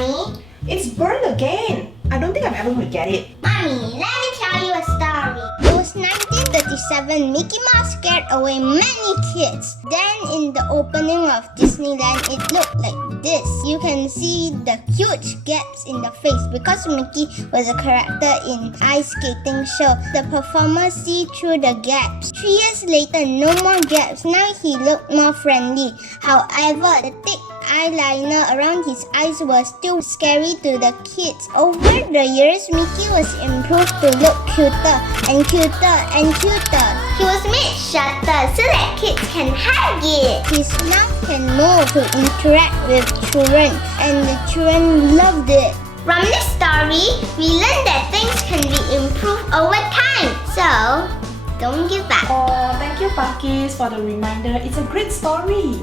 Mommy? It's burned again. I don't think I'm ever going to get it. Mommy, let me tell you a story. It was 1937. Mickey Mouse scared away many kids. Then in the opening of Disneyland, it looked like this. You can see the huge gaps in the face because Mickey was a character in ice skating show. The performers see through the gaps. 3 years later, no more gaps. Now he looked more friendly. However, the thick eyeliner around his eyes was still scary to the kids. Over the years, Mickey was improved to look cuter and cuter and cuter. He was made shorter so that kids can hug it. His mouth can move to interact with children, and the children loved it. From this story, we learned that things can be improved over time. So, don't give up. Oh, thank you, Pakis, for the reminder. It's a great story.